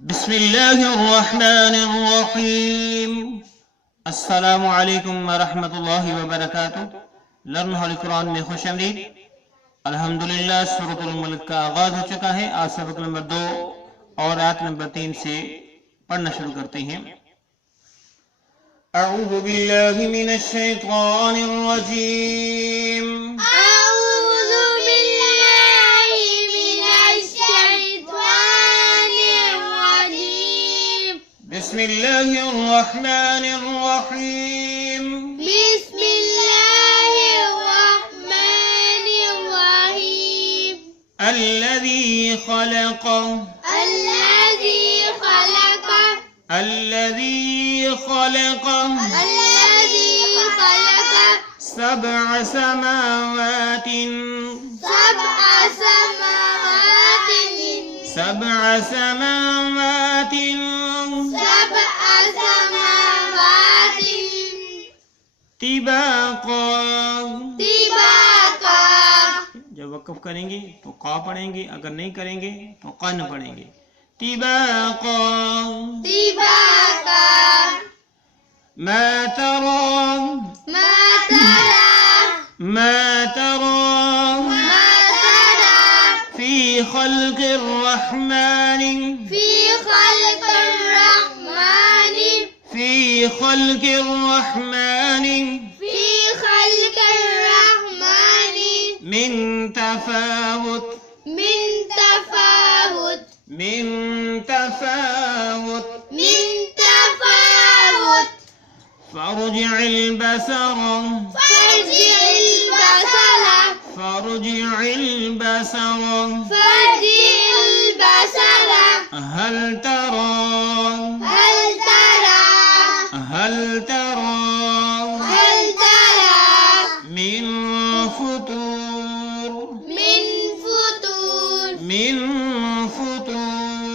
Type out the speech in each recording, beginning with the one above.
बिस्मिल्लाहिर्रहमानिर्रहीम। अस्सलामु अलैकुम वरहमतुल्लाहि वबरकातुह। लर्न होली कुरान में खुशामदीद। अल्हम्दुलिल्लाह सूरतुल मुल्क का आगाज हो चुका है। आज सबक नंबर 2 और आयत नंबर 3 से पढ़ना शुरू करते हैं। अऊज़ु बिल्लाहि मिनश शैतानिर रजीम। बिस्मिल्लाहिर्रहमानिर्रहीम। बिस्मिल्लाहिर्रहमानिर्रहीम। अल्लज़ी खलक़ सबअ समावातिन तिबाक़ा। जब वक़फ़ करेंगे तो क़ा पढ़ेंगे, अगर नहीं करेंगे तो क़न पढ़ेंगे। तिबाक़ा मा तरा फ़ी ख़ल्क़िर रहमानि मिन तफ़ावुत फ़र्जि'ल बसर हल तरा मिन फुतूर।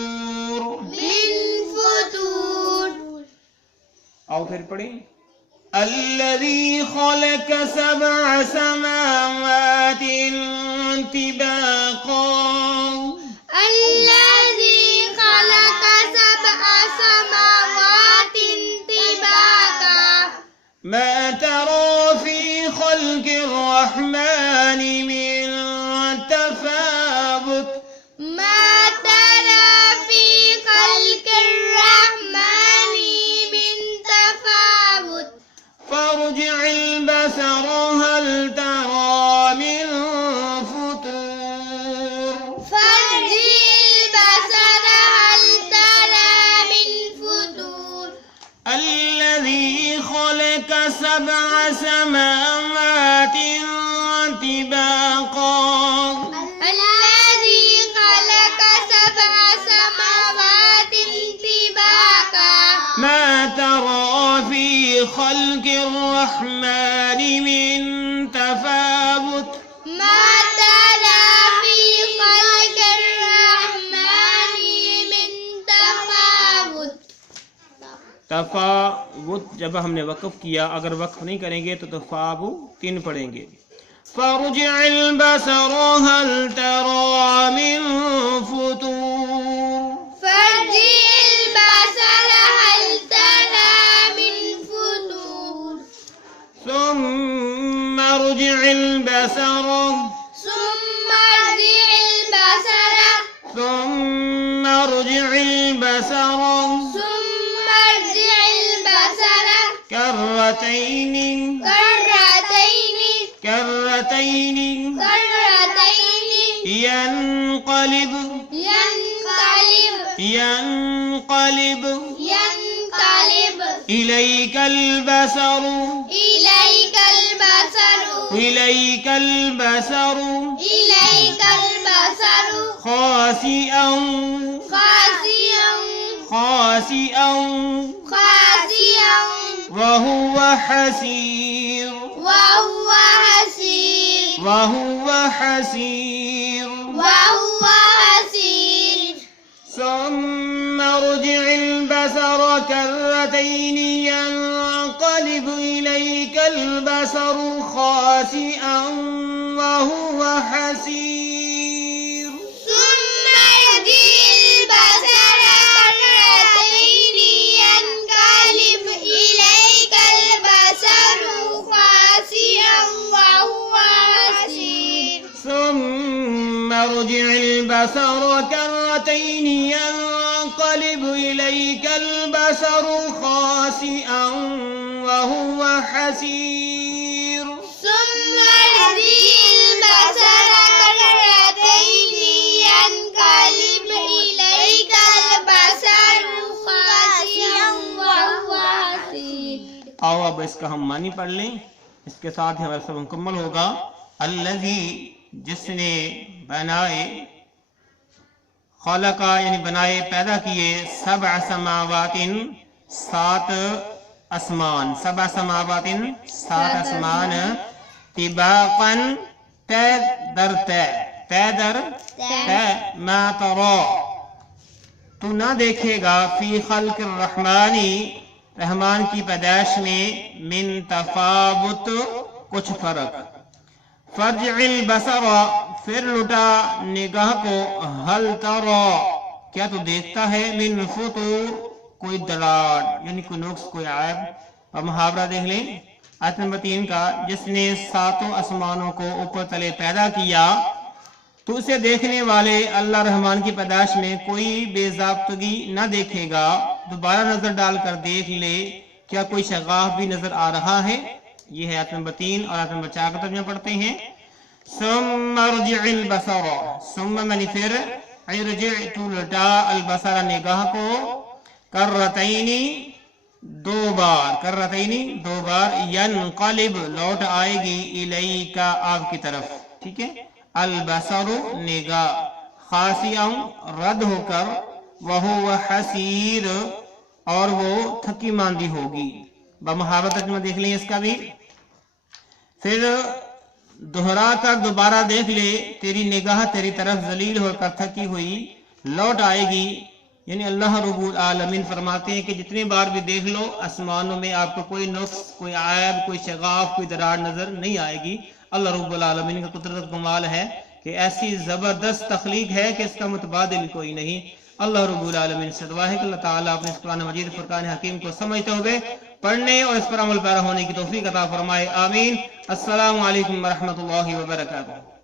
आओ फिर पढ़ें। अल्लज़ी खलक़ सबअ समावातिन तिबाक़ा। मा तरा फ़ी ख़ल्क़िर रहमानि मिन तफ़ावुत फ़र्जि'ल बसर हल तरा मिन फुतूर। अल्लज़ी खलक़ सबअ समावातिन तिबाक़ा। मा तरा फ़ी ख़ल्क़िर रहमानि मिन तफ़ावुत तफ़ावुत जब हमने वक़फ़ किया, अगर वक़फ़ नहीं करेंगे तो तफ़ावु 3 पढ़ेंगे। फ़र्जि'ल बसर हल तरा मिन फुतूर। ثم ارجعil basara كرتين ينقلب إليك البصر خاسئا وهو حسير. ثم ارجع البصر كرتين ينقلب إليك البصر خاسئا وهو حسير. ثم ارجع البصر ينقلب إليك البصر خاسئا وهو حسير ثم ارجع البصر كرتين ينقلب إليك البصر خاسئا وهو حسير। आओ अब इसका हम मानी पढ़ लें, इसके साथ ही हमारा सब मुकम्मल होगा। अल्लज़ी जिसने बनाए, खलका यानी बनाए पैदा किए, सबअ समावातिन सात आसमान, सबअ समावातिन सात आसमान, तिबाक़न तय दर तय, तय दर तय, मा तरा तू ना देखेगा, फी खल्क़ रहमानी रहमान की पैदाइश में, मिन तफावुत कुछ फर्क। फर्जिल बसरा फिर लुटा निगाह को, हल तरा क्या तू देखता है, मिन फुतूर कोई दरार यानी कोई नुक्स कोई आयब। और मुहावरा देख लें आयत नंबर 3 का, जिसने सातों आसमानों को ऊपर तले पैदा किया तो उसे देखने वाले अल्लाह रहमान की पैदाइश में कोई बेज़ाब्तगी न देखेगा। दोबारा नजर डालकर देख ले, क्या कोई शगाफ भी नजर आ रहा है। ये है आयत नंबर 3 और आयत नंबर 4 का तर्जुमा पढ़ते हैं। सुम्मा रजिअल बसर, सुम्मा मानी फिर, इरजिअ तू लौटा, अल बसर निगाह को, कररतैनी दो बार, कररतैनी दो बार, यनक़लिब लौट आएगी, इलैका आपकी तरफ, ठीक है। अल बसरु निगाह, खासियां रद्द होकर, वहुव हसीर और वो थकी मांदी होगी। बमुहावरा तर्जुमा देख लें इसका भी। फिर दोहरा कर दोबारा देख ले, तेरी निगाह तेरी तरफ जलील होकर थकी हुई लौट आएगी। यानी अल्लाह रब्बुल आलमीन फरमाते हैं कि जितने बार भी देख लो आसमानों में आपको कोई नुक्स कोई आयब कोई शगाफ कोई दरार नजर नहीं आएगी। अल्लाह रब्बुल आलमीन का कुदरत कमाल है कि ऐसी जबरदस्त तख्लीक है कि इसका मुतबादिल कोई नहीं। अल्लाह रब्बुल आलमीन से दुआ है कि अल्लाह ताला अपने इस कुरान मजीद फुरकान हकीम को समझते हुए पढ़ने और इस पर अमल पैरा होने की तौफीक अता फरमाए। आमीन। अस्सलामु अलैकुम व रहमतुल्लाहि व बरकातुहू।